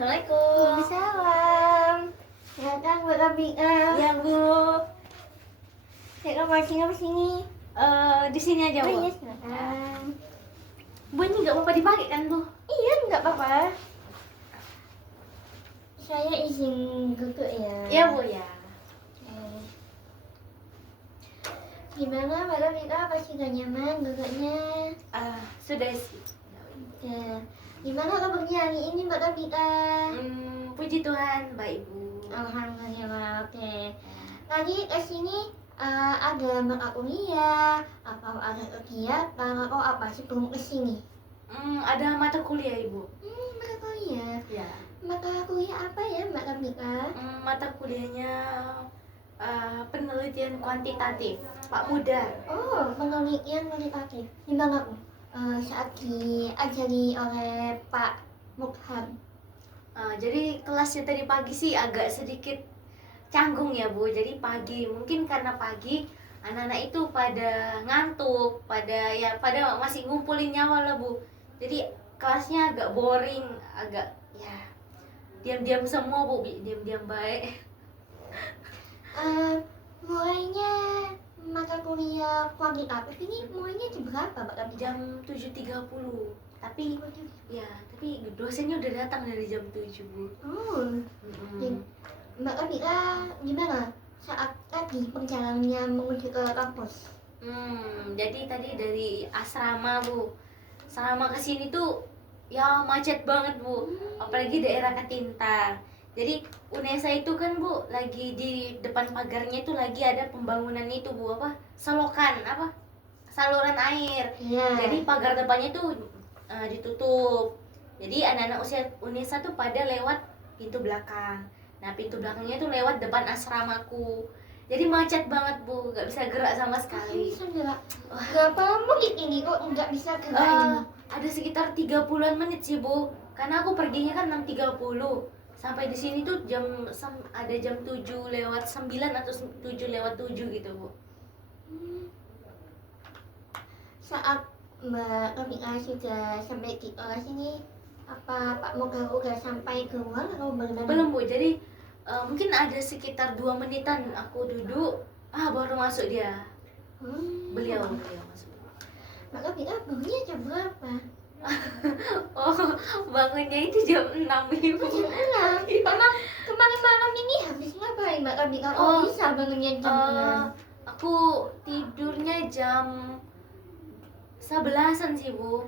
Assalamualaikum. Waalaikumsalam. Ya kan Mbak Rabia. Ya Bu, Saya kamar sini apa sini? di sini aja Oh Bu. iya silakan. Bu ini nggak apa-apa dipakai kan Bu? Iya nggak apa-apa. Saya izin duduk ya. Iya Bu ya. Eh. Gimana Mbak Rabia? Apa sudah nyaman duduknya? Sudah sih. Ya. Gimana kabarnya hari ini Mbak Rabia? Puji Tuhan, baik Bu. Alhamdulillah. Oke. Tadi kesini ada mata kuliah, apa ada kegiatan atau apa sebelum kesini? Ada mata kuliah Ibu. Mata kuliah. Ya. Mata kuliah apa ya Mbak Rabia? Mata kuliahnya penelitian kuantitatif, Pak Muda. Oh, penelitian kualitatif. Gimana Bu? Saat diajari oleh Pak Mukhan. Jadi kelasnya tadi pagi sih agak sedikit canggung ya Bu. Jadi pagi, mungkin karena pagi anak-anak itu pada ngantuk, pada masih ngumpulin nyawa lah Bu. Jadi kelasnya agak boring, agak ya diam-diam semua Bu, diam-diam baik. Mulainya mata kuliah kualitatif ini mulainya jam berapa Mbak Rabia? Jam 7.30. Tapi dosennya udah datang dari jam 7 Bu. Oh, Mm-mm. Mbak Rabia gimana saat tadi perjalanannya menuju ke kampus? Jadi tadi dari asrama Bu, asrama ke sini tuh ya macet banget Bu, apalagi daerah Katinta. Jadi UNESA itu kan Bu, lagi di depan pagarnya itu lagi ada pembangunan itu Bu, apa selokan, apa saluran air. Iya. Jadi pagar depannya tuh ditutup. Jadi anak-anak usia UNESA tuh pada lewat pintu belakang. Nah pintu belakangnya tuh lewat depan asramaku. Jadi macet banget Bu, nggak bisa gerak sama sekali. Bisa gerak. Berapa menit ini kok nggak bisa gerak ini? Ada sekitar 30-an menit sih Bu, karena aku perginya kan 6.30. Sampai di sini tuh ada jam 7:09 atau 7:07 gitu Bu. Saat Mbak Rabia sudah sampai di kelas ini, apa Pak Moga udah sampai keluar atau belum? Belum Bu, jadi mungkin ada sekitar 2 menitan aku duduk, baru masuk dia. Beliau masuk. Mbak Rabia bangunnya jam berapa? Oh, bangunnya itu jam 6 Ibu. Jam 6. Emang kemarin malam ini habis ngapain Mbak Rabia? Kok bisa bangunnya jam 6? Aku tidurnya jam 11-an sih Bu.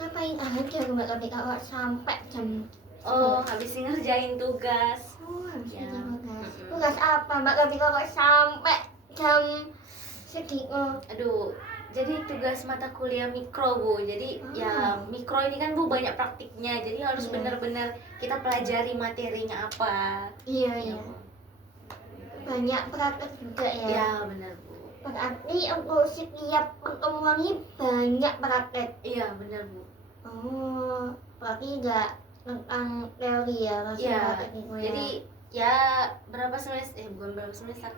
Ngapain aja Mbak Rabia kok sampai jam Habis ngerjain tugas. habis Ya. kerja tugas. Tugas apa Mbak Rabia kok sampai jam segitu? Aduh, jadi tugas mata kuliah mikro Bu. Jadi ya mikro ini kan Bu banyak praktiknya. Jadi harus Iya. benar-benar kita pelajari materinya apa. Iya. Banyak praktek juga ya. Ya benar Bu. Berarti untuk setiap pertemuan ini banyak praktek. Iya benar Bu. Oh, berarti nggak tentang teori ya, langsung Iya. praktek gitu ya. Jadi ya bukan berapa semester.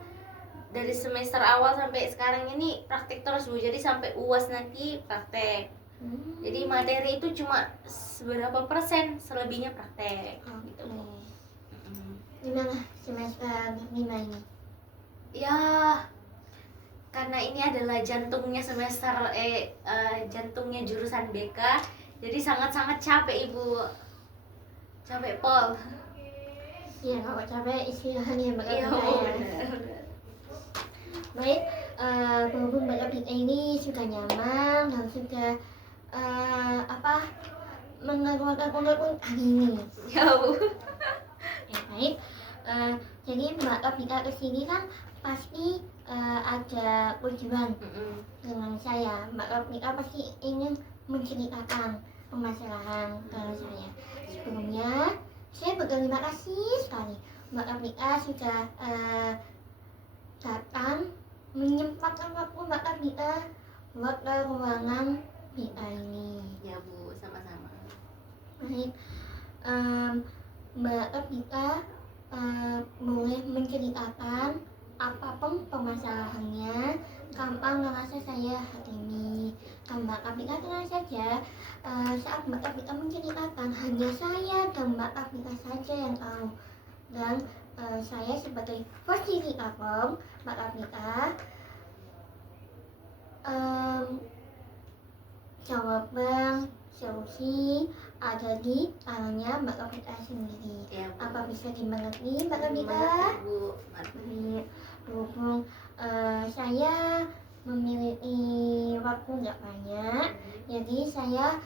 Dari semester awal sampai sekarang ini praktek terus Bu. Jadi sampai UAS nanti praktek. Jadi materi itu cuma seberapa persen, selebihnya praktek gitu Bu. Gimana semester 5 ini? Ya, karena ini adalah jantungnya jantungnya jurusan BK, jadi sangat-sangat capek Ibu. Capek pol. Iya, kalau capek istirahatnya Mbak Iya, Rabia ya. benar. Baik, berhubung Mbak Rabia ini sudah nyaman dan sudah mengeluarkan unek hari ini. Ya Bu. Ya, baik. Jadi Mbak Rabia kesini kan pasti ada tujuan dengan saya. Mbak Rabia pasti ingin menceritakan permasalahan ke saya. Sebelumnya, saya berterima kasih sekali Mbak Rabia sudah datang menyempatkan waktu Mbak Rabia buat ke ruangan BA ini. Ya Bu, sama-sama. Baik, Mbak Rabia boleh menceritakan apapun permasalahannya gampang merasa saya ini. Mbak Rafika tenang saja. Saat Mbak Rafika menceritakan, hanya saya dan Mbak Rafika saja yang tahu. Dan saya sebagai fasilitator Mbak Rafika, jawaban solusi ada di tangannya Mbak Rafika sendiri. Ya, Bu. Apa bisa dimengerti Mbak Rafika? Mengerti, Bu. Berhubung saya memiliki waktu nggak banyak, jadi saya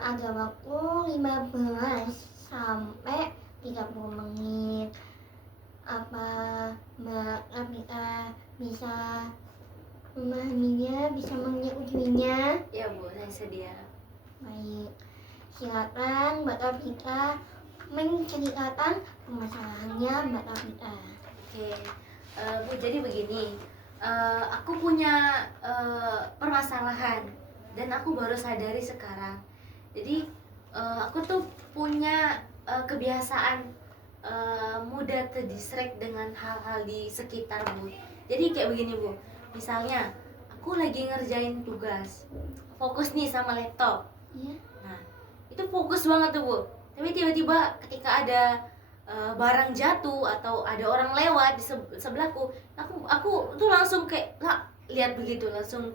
ada waktu 15 sampai 30 menit. Apa Mbak Rafika bisa memahaminya, bisa menyetujuinya? Ya, Bu, saya sedia. Baik, silakan Mbak Rafika menceritakan permasalahannya Mbak Rafika. Oke, Bu, jadi begini, aku punya permasalahan dan aku baru sadari sekarang. Jadi aku tuh punya kebiasaan mudah terdistract dengan hal-hal di sekitar, Bu. Jadi kayak begini, Bu, misalnya aku lagi ngerjain tugas, fokus nih sama laptop. Ya. Nah, itu fokus banget tuh, Bu. Tapi tiba-tiba ketika ada barang jatuh atau ada orang lewat di sebelahku, aku tuh langsung kayak lihat begitu, langsung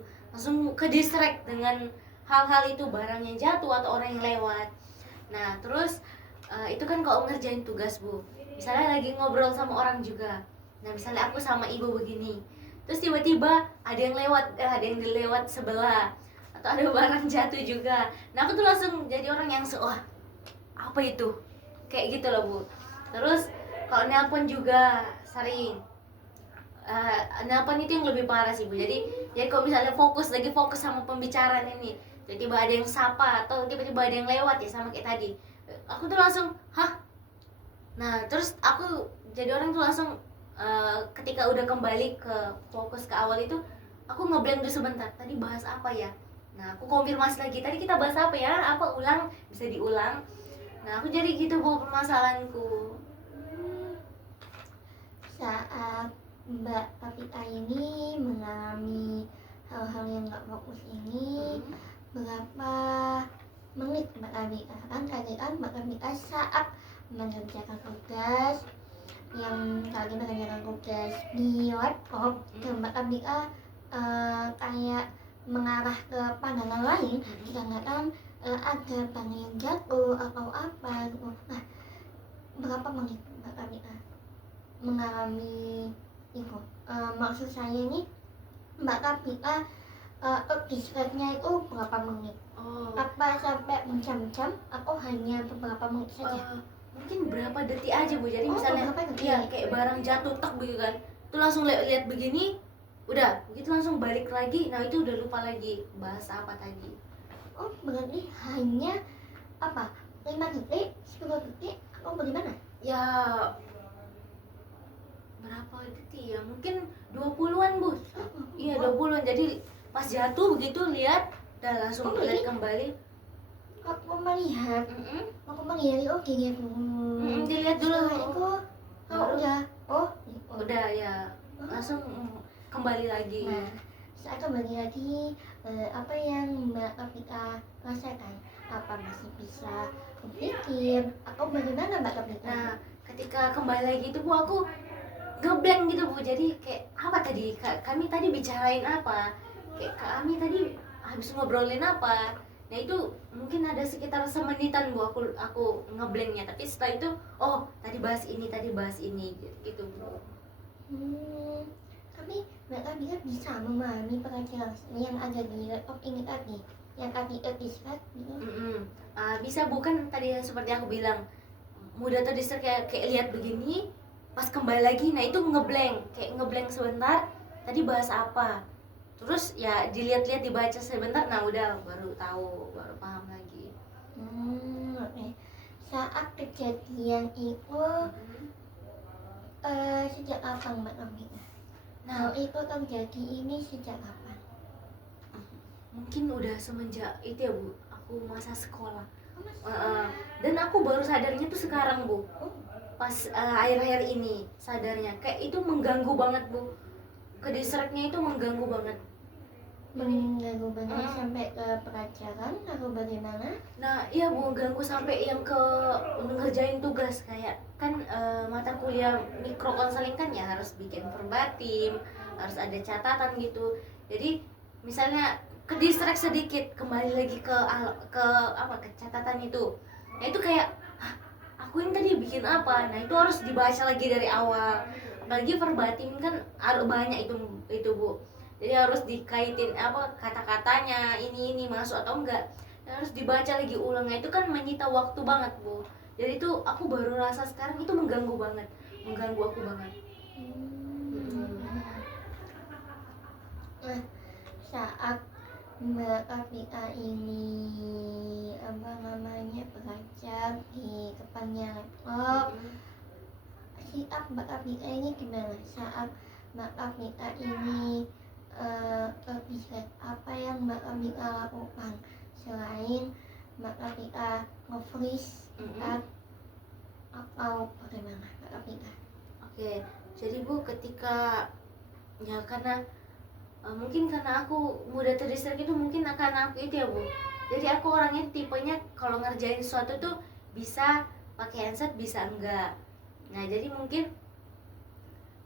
ke distract dengan hal-hal itu, barang yang jatuh atau orang yang lewat. Nah, terus itu kan kalau ngerjain tugas, Bu. Misalnya lagi ngobrol sama orang juga. Nah, misalnya aku sama ibu begini, terus tiba-tiba ada yang lewat sebelah, atau ada barang jatuh juga. Nah, aku tuh langsung jadi orang yang wah, apa itu? Kayak gitu loh, Bu. Terus kalau nelpon juga sering. Nelpon itu yang lebih parah sih, Bu. Jadi kalau misalnya lagi fokus sama pembicaraan ini, tiba-tiba ada yang sapa atau tiba-tiba ada yang lewat ya, sama kayak tadi, aku tuh langsung hah. Nah, terus aku jadi orang tuh langsung ketika udah kembali ke fokus ke awal itu, aku ngeblank dulu sebentar, tadi bahas apa ya. Nah, aku konfirmasi lagi, tadi kita bahas apa ya, apa, ulang, bisa diulang. Nah, aku jadi gitu, Bu, permasalahanku. Saat Mbak Rafika ini mengalami hal-hal yang gak fokus ini, berapa menit Mbak Rafika? Kan tadi kan Mbak Rafika saat mengerjakan tugas, yang tadi mengerjakan tugas di laptop, dan Mbak Rafika kayak mengarah ke pandangan lain, dikarenakan ada barang yang jatuh atau apa gitu. Nah, berapa menit Mbak Rafika mengalami itu? Maksud saya ini, Mbak Rafika distract-nya itu berapa menit? Apa sampai berjam-jam atau hanya beberapa menit saja? Mungkin berapa detik aja, Bu. Jadi misalnya ya kayak barang jatuh tak begitu kan, tuh langsung lihat begini, udah begitu langsung balik lagi. Nah, itu udah lupa lagi bahas apa tadi. Oh, berarti hanya apa, 5 detik, 10 detik atau bagaimana? Ya, berapa detik ya, mungkin 20-an, Bu. Iya, 20-an. Jadi pas jatuh begitu lihat, dan langsung lihat kembali. Aku melihat oh dilihat dulu. Dilihat dulu. Setelah itu udah ya, langsung kembali lagi. Nah, saat kembali lagi, apa yang Mbak Rafika rasakan? Apa masih bisa berpikir atau bagaimana Mbak Rafika? Nah, ketika kembali lagi itu, Bu, aku ngeblank gitu, Bu. Jadi kayak apa tadi, kami tadi bicarain apa, kayak kami tadi habis ngobrolin apa. Nah, itu mungkin ada sekitar semenitan, Bu, aku ngeblanknya. Tapi setelah itu, oh, tadi bahas ini gitu, Bu. Tapi Mbak Rafika bisa memahami pelajaran yang ada di laptop ini tadi, yang tadi distract gitu? Bisa, bukan tadi seperti aku bilang, mudah terdistract, kayak lihat begini, pas kembali lagi, nah itu ngeblank sebentar, tadi bahas apa, terus ya dilihat-lihat, dibaca sebentar, nah udah baru tahu, baru paham lagi. Okay. Saat kejadian itu sejak kapan Mbak Rafika? Nah, itu terjadi ini sejak kapan? Mungkin udah semenjak itu ya, Bu, aku masa sekolah. Dan aku baru sadarnya tuh sekarang, Bu. Pas akhir-akhir ini sadarnya, kayak itu mengganggu banget, Bu. kedistraknya itu mengganggu banget. Mengganggu banget sampai ke pelajaran atau bagaimana? Nah iya Bu, ganggu sampai yang ke ngerjain tugas kayak kan mata kuliah mikrokonseling kan ya harus bikin verbatim, harus ada catatan gitu. Jadi misalnya ke distract sedikit kembali lagi ke catatan itu. Nah itu kayak aku ini tadi bikin apa? Nah itu harus dibaca lagi dari awal. Apalagi verbatim kan harus banyak itu Bu. Jadi harus dikaitin kata-katanya ini masuk atau enggak. Harus dibaca lagi ulang. Nah, itu kan menyita waktu banget Bu. Jadi itu aku baru rasa sekarang itu mengganggu aku banget. Nah, saat Mbak Afika ini belajar di depannya laptop, sikap Mbak Afika ini gimana saat Mbak Afika ini bisa apa yang Mbak Afika lakukan selain Mbak Afika nge-freeze atau bagaimana Mbak Afika? Oke, jadi Bu ketika ya karena mungkin karena aku mudah terdistract itu mungkin karena aku itu ya Bu. Jadi aku orangnya tipenya kalau ngerjain sesuatu tuh bisa pakai handset bisa enggak. Nah jadi mungkin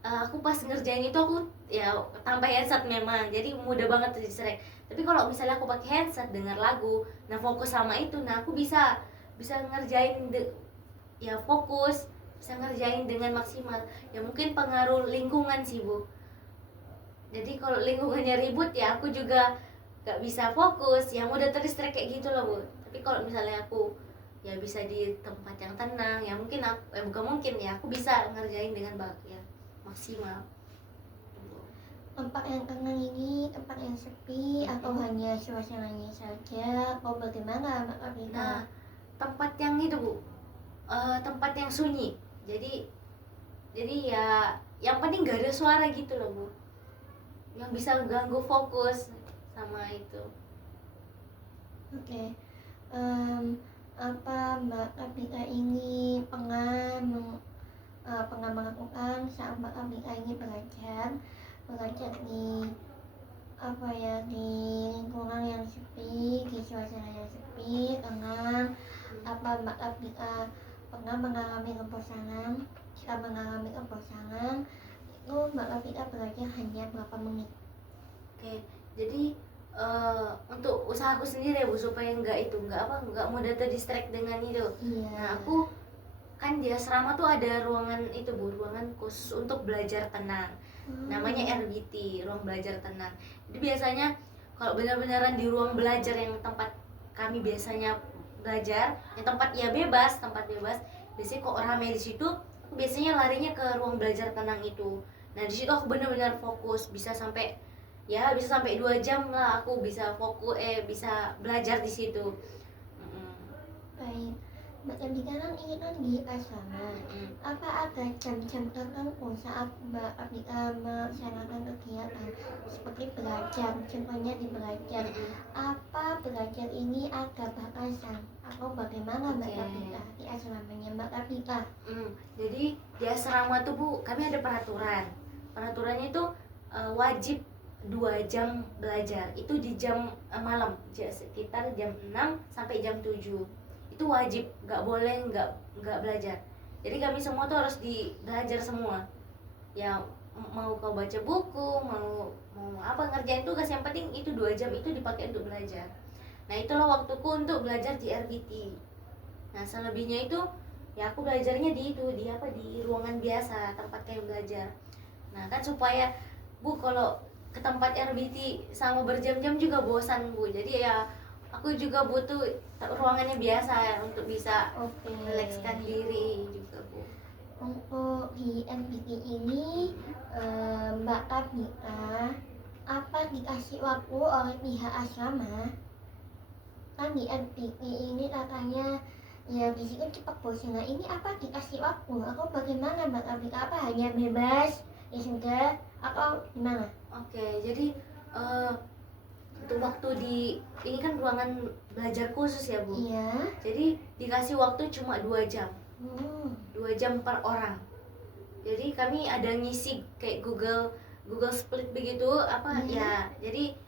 aku pas ngerjain itu aku ya tanpa headset memang jadi mudah banget terdistract. Tapi kalau misalnya aku pakai headset dengar lagu, nah fokus sama itu, nah aku bisa ngerjain ya fokus, bisa ngerjain dengan maksimal. Ya mungkin pengaruh lingkungan sih Bu. Jadi kalau lingkungannya ribut ya aku juga gak bisa fokus, ya mudah terdistract kayak gitu loh Bu. Tapi kalau misalnya aku ya bisa di tempat yang tenang, ya mungkin bukan mungkin ya aku bisa ngerjain dengan ya maksimal. Tempat yang tenang ini tempat yang sepi atau hanya suasananya saja atau bagaimana Mbak Afika? Nah, tempat yang itu Bu, tempat yang sunyi. Jadi ya yang penting gak ada suara gitu loh Bu, yang bisa ganggu fokus sama itu. Oke. Apa Mbak Afika ini pernah melakukan saat Mbak Afika ini belajar di di lingkungan yang sepi, di suasana yang sepi, tenang. Apa Mbak Afika pernah mengalami kebosanan? Jika mengalami kebosanan, itu Mbak Afika belajar hanya berapa menit? Oke, jadi untuk usahaku sendiri ya Bu supaya nggak mudah terdistract dengan itu. Iya. Nah aku kan di asrama tuh ada ruangan itu Bu, ruangan khusus untuk belajar tenang. Namanya RBT, ruang belajar tenang. Jadi biasanya kalau benar-benaran di ruang belajar yang tempat kami biasanya belajar, yang tempat bebas, biasanya kok ramai di situ, aku biasanya larinya ke ruang belajar tenang itu. Nah di situ aku benar-benar fokus, bisa sampai 2 jam lah aku bisa fokus bisa belajar di situ. Baik. Mbak Afika kan ini kan di asrama. Apa ada jam-jam tertentu saat Mbak Afika melaksanakan kegiatan seperti belajar, contohnya di belajar? Apa belajar ini ada batasan atau bagaimana Mbak Afika di asramanya Mbak Afika? Jadi di asrama tuh Bu kami ada peraturannya itu wajib 2 jam belajar itu di jam malam sekitar jam 6 sampai jam 7 itu wajib, nggak boleh nggak belajar. Jadi kami semua tuh harus belajar semua ya, mau kau baca buku mau ngerjain tugas, yang penting itu 2 jam itu dipakai untuk belajar. Nah itulah waktuku untuk belajar di RBT. Nah selebihnya itu ya aku belajarnya di ruangan biasa tempat kami belajar. Nah kan supaya Bu kalau ke tempat RBT sama berjam-jam juga bosan Bu, jadi ya aku juga butuh ruangannya biasa untuk bisa melekskan diri juga Bu. Untuk di RBT ini Mbak Afika apa dikasih waktu oleh pihak asrama? Kan di RBT ini katanya ya di situ cepat bosan. Nah ini apa dikasih waktu? Atau bagaimana Mbak Afika? Apa hanya bebas ya sudah atau gimana? Oke, jadi untuk waktu ini kan ruangan belajar khusus ya Bu. Iya. Jadi dikasih waktu cuma 2 jam. 2 jam per orang. Jadi kami ada ngisi kayak Google Google Split begitu apa ya. Jadi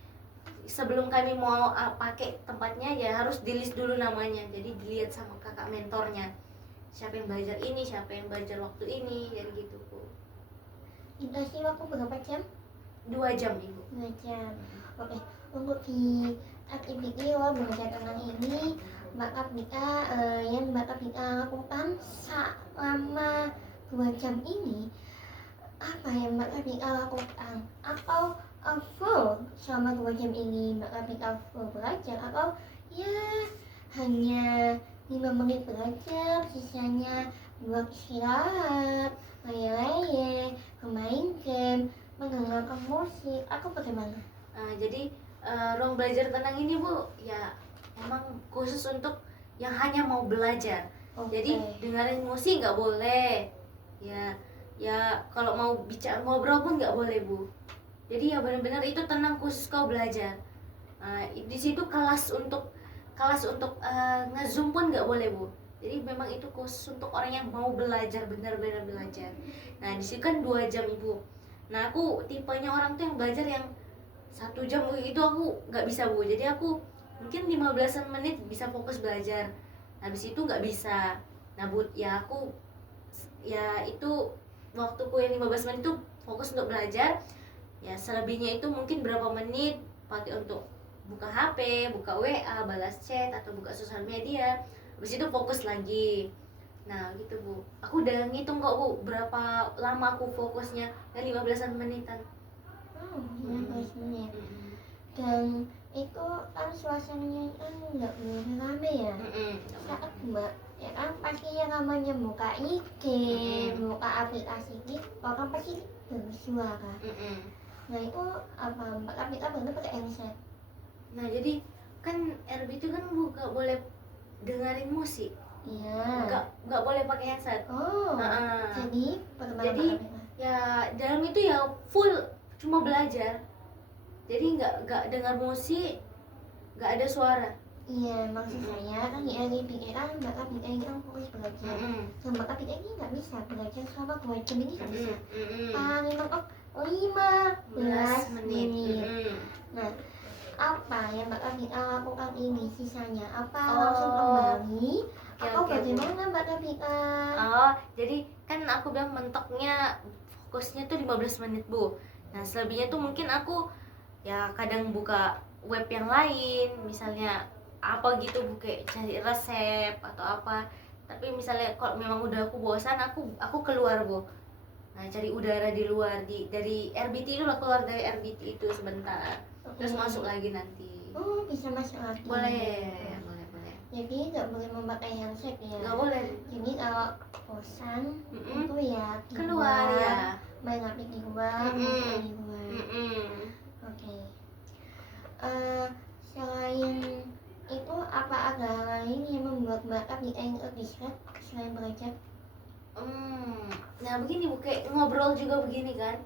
sebelum kami mau pakai tempatnya ya harus di list dulu namanya. Jadi dilihat sama kakak mentornya. Siapa yang belajar ini, siapa yang belajar waktu ini, jadi gitu Bu. Intensif waktu berapa jam? 2 jam Ibu. 2 jam. Oke, untuk di aktiviti belajar tenang ini Mbak Kapika yang Mbak Kapika lakukan selama 2 jam ini, apa yang Mbak Kapika lakukan? Atau full selama 2 jam ini Mbak Kapika full belajar, atau ya hanya 5 menit belajar, sisanya buat istirahat, leye-leye, bermain game, mendengarkan musik, atau bagaimana? Jadi ruang belajar tenang ini Bu ya memang khusus untuk yang hanya mau belajar. Jadi dengerin musik nggak boleh. Ya kalau mau bicara ngobrol pun nggak boleh Bu. Jadi ya benar-benar itu tenang khusus kau belajar. Di situ kelas untuk nge-zoom pun nggak boleh Bu. Jadi memang itu khusus untuk orang yang mau belajar, benar-benar belajar. Nah di situ kan 2 jam Ibu. Nah aku tipenya orang tuh yang belajar yang 1 jam itu aku nggak bisa Bu. Jadi aku mungkin 15-an menit bisa fokus belajar. Habis itu nggak bisa. Nah Bu ya aku ya itu waktuku yang 15 menit itu fokus untuk belajar. Ya selebihnya itu mungkin berapa menit pakai untuk buka HP, buka WA, balas chat atau buka sosial media. Habis itu fokus lagi. Nah gitu Bu. Aku udah ngitung kok Bu berapa lama aku fokusnya. Ya 15-an menitan. 15 menit. Dan itu kan suasananya kan nggak boleh rame ya. Saat Mbak ya kan pasti yang namanya buka IG, buka aplikasi TikTok kan pasti bersuara. Nah itu apa Mbak Kapika bener pakai headset? Nah jadi kan RB itu kan nggak boleh dengerin musik. Iya. Nggak boleh pakai headset. Jadi bagaimana jadi Mbak Kapika? Ya dalam itu ya full cuma belajar. Jadi nggak dengar musik, nggak ada suara. Iya, maksud saya kan di LDP kan Mbak Kapika ini kan fokus belajar. Nah Mbak Kapika ini nggak bisa belajar selama 2 jam ini nggak bisa. Paling mentok 15 menit. Nah, apa yang Mbak Kapika lakukan ini sisanya? Apa langsung kembali? Atau bagaimana Mbak Kapika? Jadi kan aku bilang mentoknya fokusnya tuh 15 menit Bu. Nah selebihnya tuh mungkin aku ya kadang buka web yang lain, misalnya apa gitu buka cari resep atau apa. Tapi misalnya kalau memang udah aku bosan, aku keluar Bu. Nah cari udara di luar, dari RBT itu lah, keluar dari RBT itu sebentar. Terus masuk lagi nanti. Oh bisa masuk lagi. Boleh. Jadi nggak boleh memakai handset ya? Nggak boleh. Jadi kalau bosan itu ya keluar ya. Main HP di luar, masuk di luar. Oke. Selain itu apa ada hal lain yang membuat Mbak Kapika lebih distract selain belajar? Nah begini Bu, kayak ngobrol juga begini kan.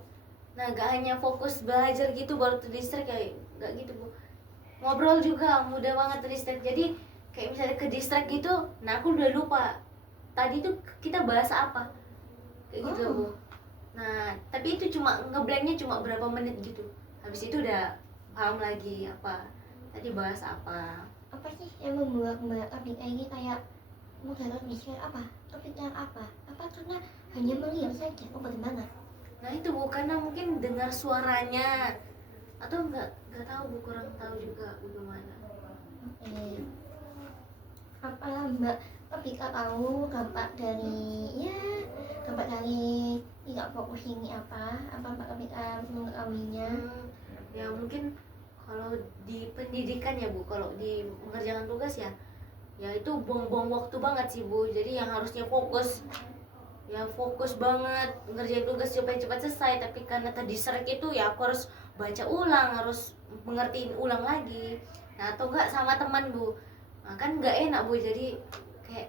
Nah gak hanya fokus belajar gitu baru terdistract ya, gak gitu Bu. Ngobrol juga mudah banget terdistract. Jadi kayak misalnya ke distract gitu, nah aku udah lupa tadi tuh kita bahas apa, kayak gitu Bu. Nah tapi itu cuma ngeblanknya cuma berapa menit gitu. Habis itu udah paham lagi apa tadi bahas apa. Apa sih yang membuat Mbak Kapika ini kayak mudah terdistract? Apa? Topiknya apa? Apa karena hanya melihat saja? Oh bagaimana? Nah itu Bu, karena mungkin dengar suaranya atau nggak tahu Bu, kurang tahu juga bagaimana. Apa Mbak Kapika tahu dampak dari tidak fokus ini apa Mbak Kapika mengetahuinya? Ya mungkin kalau di pendidikan ya Bu, kalau di mengerjakan tugas ya itu buang-buang waktu banget sih Bu. Jadi yang harusnya fokus banget ngerjain tugas supaya cepat selesai, tapi karena terdistract itu ya aku harus baca ulang, harus mengertiin ulang lagi. Nah atau enggak sama teman Bu, nah, kan nggak enak Bu, jadi kayak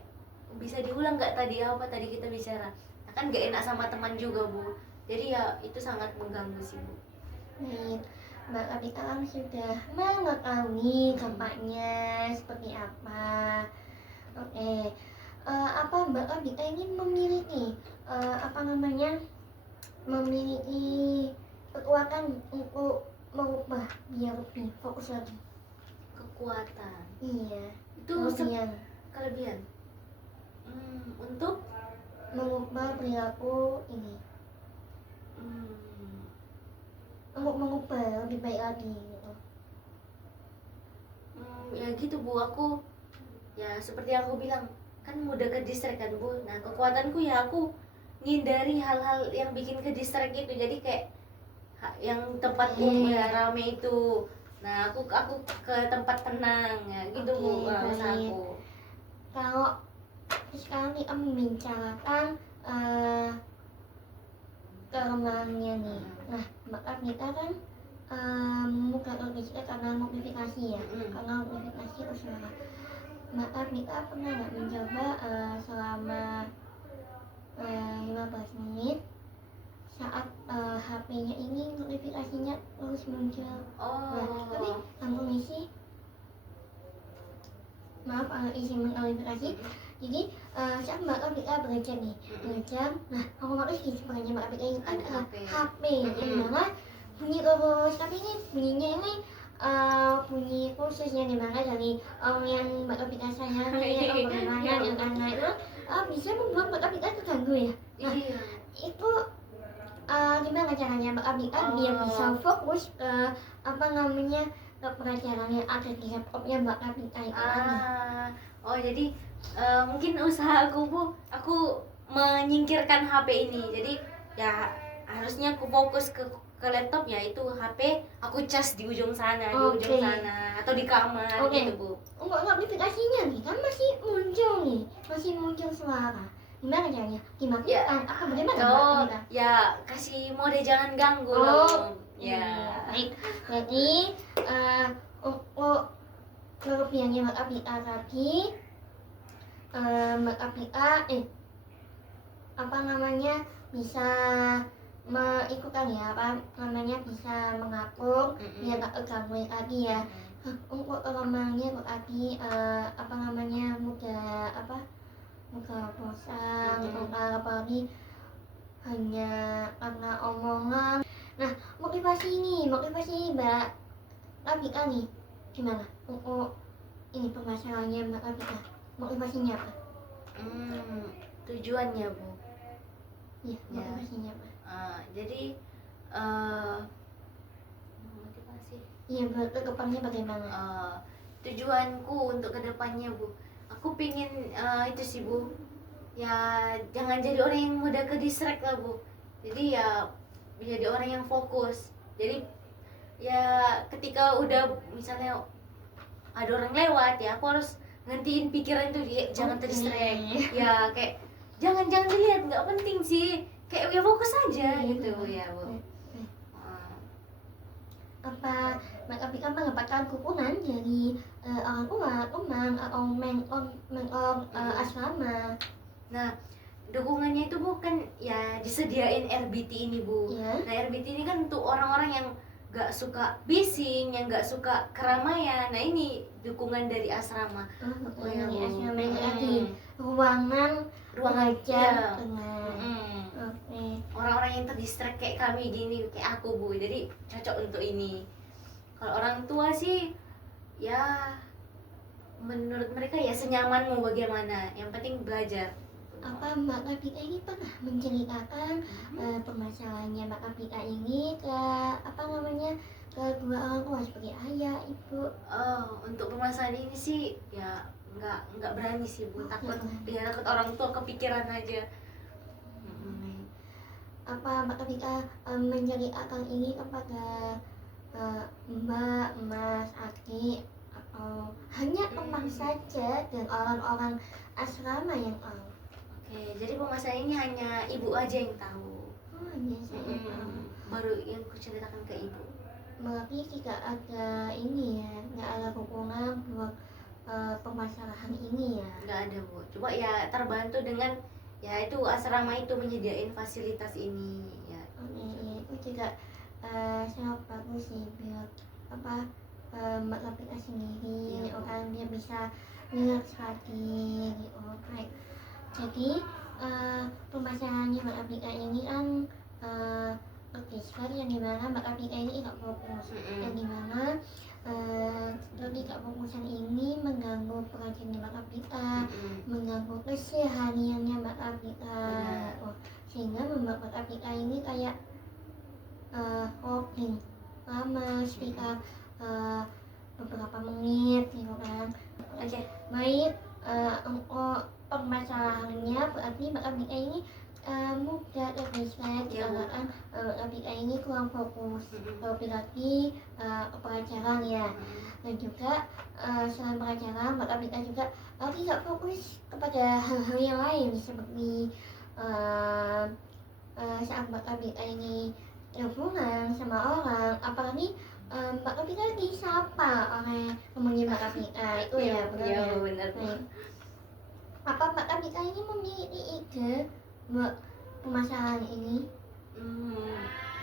bisa diulang nggak tadi apa tadi kita bicara. Nah, kan nggak enak sama teman juga Bu, jadi ya itu sangat mengganggu sih Bu. Baik, Mbak Kapika kan sudah mengetahui dampaknya seperti apa. Oke, apa Mbak Kapika ini memiliki memiliki kekuatan untuk mengubah biar lebih fokus lagi. Kekuatan Iya, itu kelebihan kelebihan. Untuk mengubah perilaku ini, hmm, untuk mengubah lebih baik lagi gitu. Ya gitu Bu, aku ya seperti yang aku bilang kan mudah ke distract kan Bu. Nah kekuatanku ya aku ngindari hal-hal yang bikin ke distract gitu, jadi kayak yang tempat ya rame itu. Nah aku ke tempat tenang ya gitu Bu, usahaku. Kalau sekarang kita membicarakan kelemahannya nih. Nah, maka kita kan buka kita karena notifikasi ya, karena notifikasi usaha. Maka kita pernah nggak mencoba selama 15 menit saat HP-nya ini notifikasinya terus muncul. Nah, tapi langsung isi, maaf izin mengklarifikasi. Jadi saat Mbak kita belajar nih, belajar, nah otomatis di sebelahnya Mbak ini kan ada HP yang mana bunyi terus, tapi ini bunyinya ini bunyi khusus yang dimana dari yang Mbak Kapika sayangi atau bagaimana yang anak itu bisa membuat Mbak Kapika terganggu ya. Nah itu gimana caranya Mbak Kapika biar bisa fokus ke apa namanya ke pelajarannya ada di laptopnya Mbak Kapika itu jadi mungkin usaha aku menyingkirkan HP ini, jadi ya harusnya aku fokus ke laptop, ya itu HP aku cas di ujung sana, di ujung sana atau di kamar gitu Bu. Enggak notifikasinya nih kan masih muncul suara. Gimana caranya? Dimatikan? Apa bagaimana? Ya kasih mode jangan ganggu loh. Ya. Baik. Jadi untuk kelebihannya Mbak Apika tadi, Mbak Apika apa namanya bisa mengikutan ya, apa namanya bisa mengatur biar gak terganggu lagi ya. Untuk kelemahannya berarti apa namanya mudah bosan, apalagi hanya karena omongan. Nah motivasi Mbak Apika nih gimana untuk ini permasalahannya Mbak Apika, motivasinya apa? Tujuannya Bu. Iya, motivasinya apa? Jadi motivasi. Iya, buat kedepannya bagaimana? Tujuanku untuk kedepannya Bu, aku pingin itu sih Bu, ya jangan jadi orang yang mudah ke distract lah Bu. Jadi ya jadi orang yang fokus. Jadi ya ketika udah misalnya ada orang lewat, ya aku harus ngentiin pikiran itu, dia jangan terdistract. Ya kayak jangan dilihat, nggak penting sih, kayak ya fokus aja gitu ya Bu. Apa Mbak Apika mendapatkan dukungan dari orang tua, teman atau mentor asrama? Nah dukungannya itu bukan ya disediain RBT ini Bu. Nah RBT ini kan untuk orang-orang yang gak suka bising, yang gak suka keramaian. Nah ini dukungan dari asrama. Dari asrama yang lagi ruangan aja. Orang-orang yang terdistract kayak kami gini, kayak aku Bu, jadi cocok untuk ini. Kalau orang tua sih ya menurut mereka ya senyamanmu bagaimana, yang penting belajar. Apa Mbak Kapika ini pernah menceritakan permasalahannya Mbak Kapika ini ke apa namanya ke dua orang tua seperti ayah, ibu? Untuk permasalahan ini sih ya nggak berani sih Bu, takut orang tua kepikiran aja. Apa Mbak Kapika menceritakan ini kepada Mbak, Mas, Aki, atau hanya teman saja dan orang-orang asrama yang tahu? Jadi permasalahan ini hanya ibu aja yang tahu. Hanya saya tahu. Baru yang kuceritakan ke ibu. Berarti tidak ada ini ya, nggak ada hubungan buat permasalahan ini ya? Nggak ada Bu, coba ya terbantu dengan ya itu asrama itu menyediain fasilitas ini ya. Itu juga sangat bagus sih biar apa Mbak Kapika sendiri orang dia bisa relax lagi gitu. Baik. Jadi permasalahannya Mbak Kapika ini kan orkestra yang dimana Mbak Rafika ini tidak fokus, yang dimana ketidakfokusan ini mengganggu pekerjaan Mbak Rafika, mengganggu kesehariannya Mbak Rafika, sehingga membuat Mbak Rafika ini kayak holding lama sekitar beberapa menit gitu kan. Baik, untuk permasalahannya berarti Mbak Rafika ini mudah terdistract karena Mbak Rafika ini kurang fokus berarti pelajaran ya, dan juga selain pelajaran Mbak Rafika juga tidak fokus kepada hal-hal yang lain seperti saat Mbak Rafika ini hubungan sama orang, apalagi Mbak Rafika disapa oleh temannya Mbak Rafika itu ya benar. Apa Mbak Rafika ini memiliki ide buat permasalahan ini?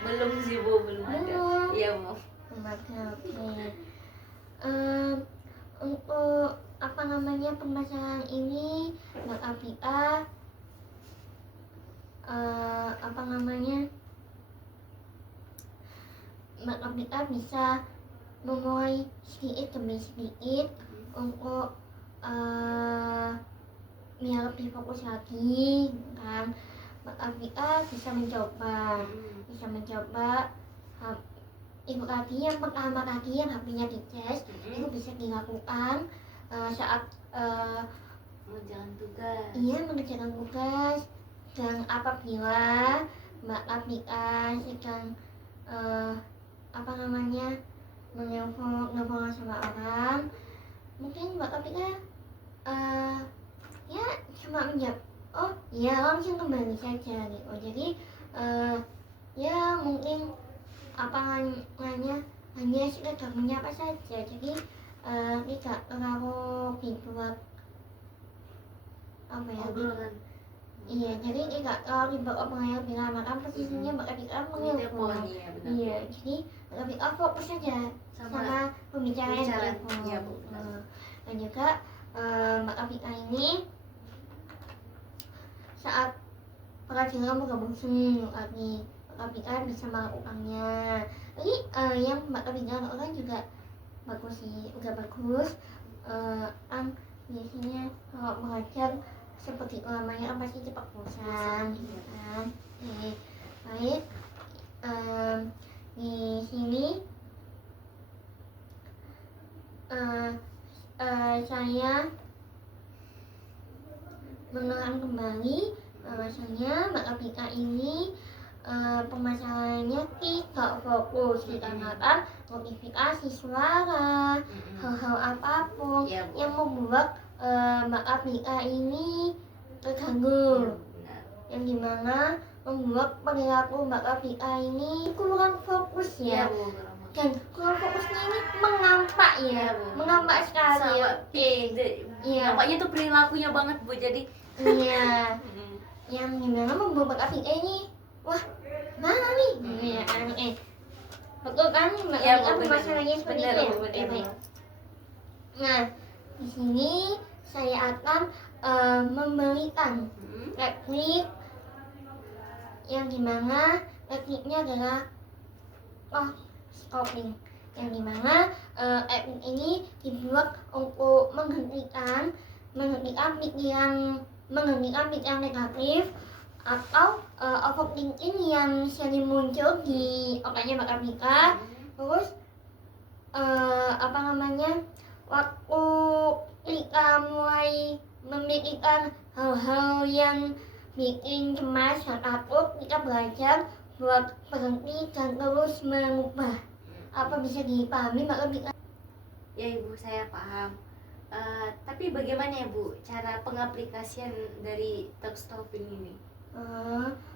Belum sih Bu, belum ada. Iya Bu. Oke. Untuk permasalahan ini Mbak Rafika Mbak Rafika bisa memulai sedikit demi sedikit untuk biar lebih fokus lagi kan. Mbak Rafika bisa mencoba itu tadi yang pertama tadi yang HP-nya dicas itu bisa dilakukan saat mengerjakan tugas. Iya, mengerjakan tugas. Dan apabila Mbak Rafika sedang menelpon sama orang, mungkin Mbak Rafika ya cuma menjawab oh ya langsung kembali saja gitu. Jadi ya mungkin hanya sekedar menyapa saja, jadi tidak terlalu dibuat obrolan. Iya, jadi tidak terlalu dibuat obrolan lebih lama kan posisinya Mbak Rafika menelpon. Iya, jadi Mbak Rafika fokus saja sama pembicaraan telepon. Dan juga Mbak Rafika ini saat pelajaran bergabung lagi Mbak Rafika bisa melakukannya. Jadi yang Mbak Rafika lakukan juga bagus sih, udah bagus. Biasanya kalau belajar seperti lamanya pasti cepat bosan gitu kan. Baik, di sini saya mengulang kembali bahwasanya Mbak Rafika ini permasalahannya tidak fokus dikarenakan notifikasi suara, hal-hal apapun yang membuat Mbak Rafika ini terganggu, yang dimana membuat perilaku Mbak Rafika ini kurang fokus ya. Dan kurang fokusnya ini mengampak ya, mengampak sekali ya. Nampaknya tuh perilakunya banget Bu, jadi iya. Yang dimana membuat Mbak Rafika ini wah mana nih betul kan Mbak Rafika permasalahannya seperti itu ya. Baik. Nah, di sini saya akan memberikan teknik yang dimana tekniknya adalah stopping, yang dimana teknik ini dibuat untuk menghentikan pikiran negatif atau overthinking yang sering muncul di otaknya Mbak Rafika. Terus waktu kita mulai memikirkan hal-hal yang bikin cemas dan takut, kita belajar buat berhenti dan terus mengubah. Apa bisa dipahami Mbak Rafika? Ya Ibu, saya paham. Tapi bagaimana ya Bu cara pengaplikasian dari talk stopping ini?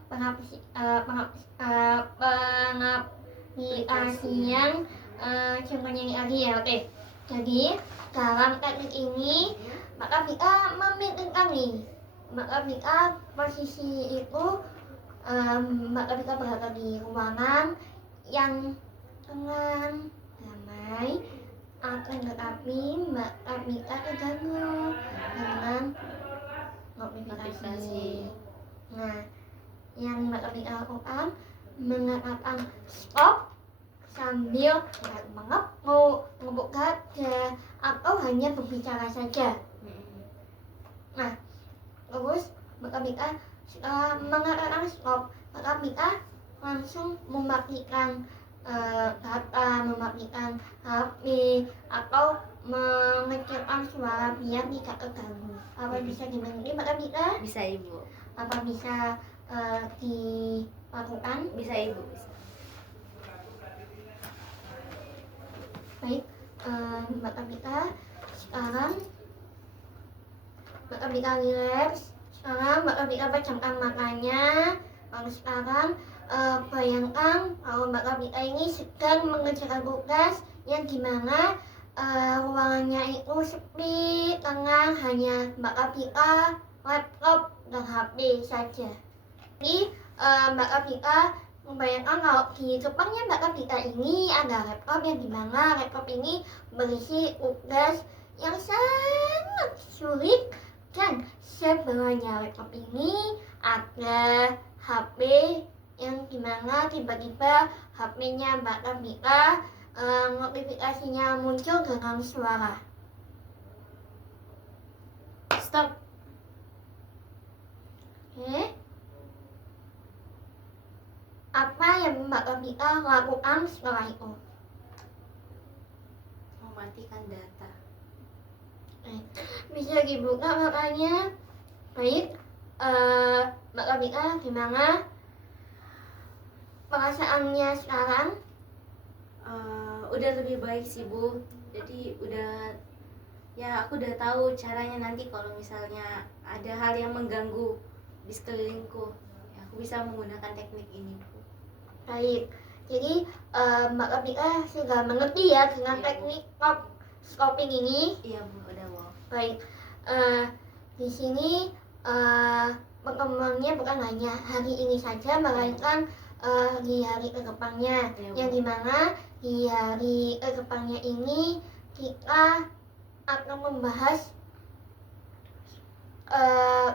Pengaplikasian contohnya ini tadi ya. Oke. Jadi dalam teknik ini Mbak Rafika memikirkan nih, Mbak Rafika posisi itu Mbak Rafika berada di ruangan yang tenang, damai, akan tetapi Mbak Rafika terganggu dengan notifikasi. Nah, yang Mbak Rafika lakukan, mengatakan stop sambil mau ngebuk gada atau hanya berbicara saja. Nah, terus maka kita setelah mengatakan stop, maka kita langsung mematikan data, mematikan HP atau mengecilkan suara biar tidak terganggu. Apa bisa dimengerti maka kita? Bisa Ibu. Apa bisa dilakukan? Bisa Ibu, bisa. Baik, maka kita sekarang maka kita relax. Sekarang maka kita pejamkan matanya. Lalu sekarang bayangkan kalau Mbak Kapita ini sedang mengerjakan tugas yang dimana ruangannya itu sepi, tenang, hanya Mbak Kapita, laptop, dan HP saja. Jadi Mbak Kapita membayangkan kalau di depannya Mbak Kapita ini ada laptop yang dimana laptop ini berisi tugas yang sangat sulit, dan sebelahnya laptop ini ada HP yang dimana tiba-tiba HP-nya Mbak Kapita notifikasinya muncul dengan suara Stop. Oke. Apa yang Mbak Kapita lakukan setelah itu? Mematikan data. Bisa dibuka matanya. Baik, Mbak Kapita gimana perasaannya sekarang? Udah lebih baik sih Bu. Jadi aku udah tahu caranya nanti kalau misalnya ada hal yang mengganggu di sekelilingku, ya aku bisa menggunakan teknik ini Bu. Baik, jadi Mbak Kapita sudah mengerti ya dengan Iya, Bu. teknik stopping ini. Iya Bu, udah Bu. Baik, di sini perkembangannya bukan hanya hari ini saja, melainkan di hari kedepannya, Iya, Bu. yang dimana di hari kedepannya ini kita akan membahas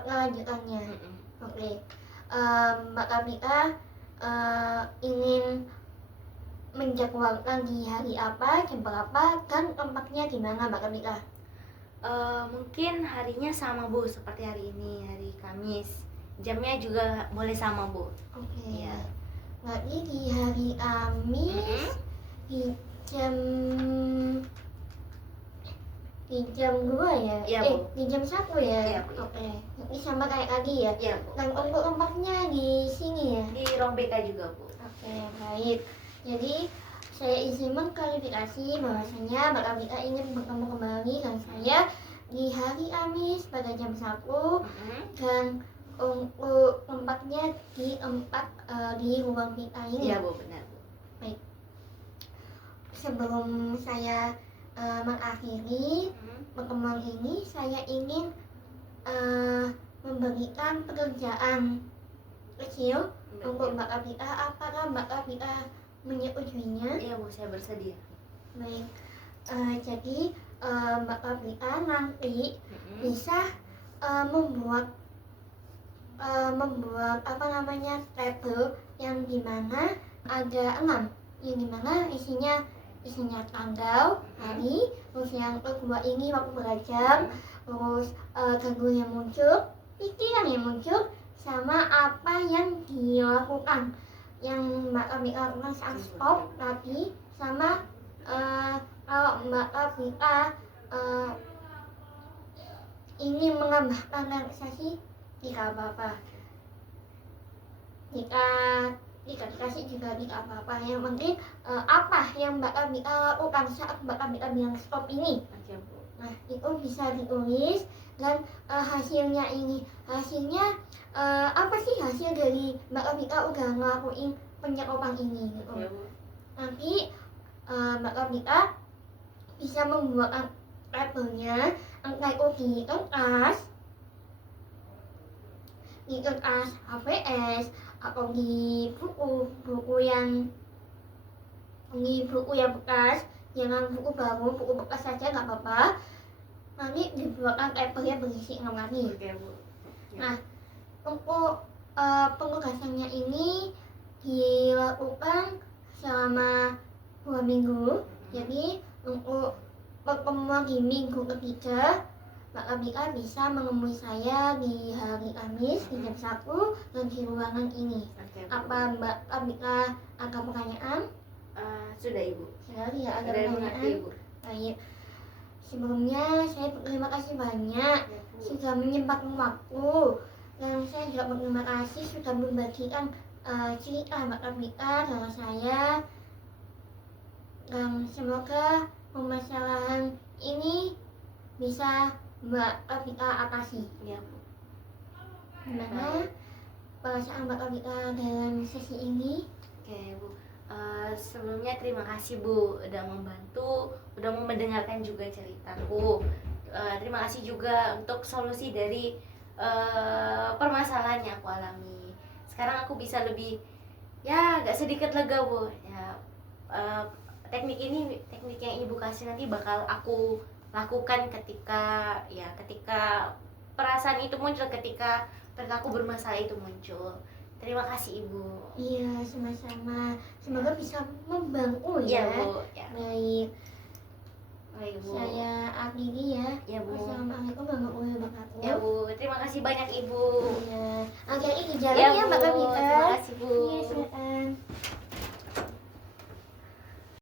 kelanjutannya. Oke, Mbak Kapita ingin menjadwalkan di hari apa, jam berapa, dan tempatnya di mana Mbak Kapita? Mungkin harinya sama Bu, seperti hari ini, hari Kamis. Jamnya juga boleh sama Bu. Oke. Iya. Berarti di hari Kamis di jam 2 ya? Iya, Bu. Di jam 1 ya? Iya, Bu. Oke. Ini sama kayak tadi ya? Iya Bu. Dan untuk tempatnya di sini ya? Di ruang BK juga Bu. Oke, baik. Jadi saya izin mengklarifikasi bahwasanya Mbak Kapita ingin bertemu kembali dengan saya di hari Kamis pada jam 1, dan untuk tempatnya di ruang kita ini. Iya Bu, benar Bu. Sebelum saya mengakhiri pertemuan ini, saya ingin memberikan pekerjaan kecil untuk Mbak Kapita. Apakah Mbak Kapita menyetujuinya? Iya Bu, saya bersedia. Baik, jadi Mbak Kapita nanti bisa membuat tabel yang dimana ada 6, yang dimana isinya tanggal, hari, terus yang kedua ini waktu belajar, terus gangguan yang muncul, pikiran yang muncul, sama apa yang dilakukan, yang Mbak Kapita lakukan saat stop tadi, sama kalau Mbak Kapita ingin menambahkan relaksasi, tidak apa-apa. Jika dikasih juga tidak apa-apa. Yang penting apa yang Mbak Kapita lakukan saat Mbak Kapita bilang stop ini. Oke Bu. Nah, itu bisa ditulis, dan hasilnya apa sih hasil dari Mbak Kapita udah ngelakuin penyekopan ini gitu. Iya Bu. Nanti Mbak Kapita bisa membuat tabelnya, entah itu di kertas HVS atau di buku yang bekas, jangan buku baru, buku bekas saja nggak apa-apa. Nanti dibuatkan tabelnya berisi 6 lagi. Oke Bu. Ya. Nah, untuk penugasannya ini dilakukan lakukan selama 2 minggu. Jadi untuk pertemuan di minggu ketiga, Mbak Rabika bisa menemui saya di hari Kamis di jam 1 dan di ruangan ini. Oke, Bu. Apa Mbak Rabika ada pertanyaan? Sudah Ibu. Sudah tidak ada Sudah mengerti pertanyaan? Ibu. Baik. Sebelumnya saya berterima kasih banyak Ya, Bu. sudah menyempatkan waktu, dan saya juga berterima kasih sudah membagikan cerita Mbak Rabika dengan saya, dan semoga permasalahan ini bisa Mbak Rabika atasi. Ya, Bu. Gimana perasaan Mbak Rabika dalam sesi ini? Oke, Bu. Sebelumnya terima kasih Bu udah membantu, udah mau mendengarkan juga ceritaku. Terima kasih juga untuk solusi dari permasalahan yang aku alami. Sekarang aku bisa lebih agak sedikit lega Bu. Ya, teknik yang Ibu kasih nanti bakal aku lakukan ketika perasaan itu muncul, ketika perilaku bermasalah itu muncul. Terima kasih Ibu. Iya, sama-sama. Semoga bisa membantu Iya ya. Bu. Ya. Baik, Baik Bu. saya akhiri ya. Ya Bu. Wassalamualaikum warahmatullahi wabarakatuh. Ya Bu. Terima kasih banyak Ibu. Iya. Hati-hati di jalan Ya ya Bu. Mbak Rabika. Terima kasih Bu. Iya.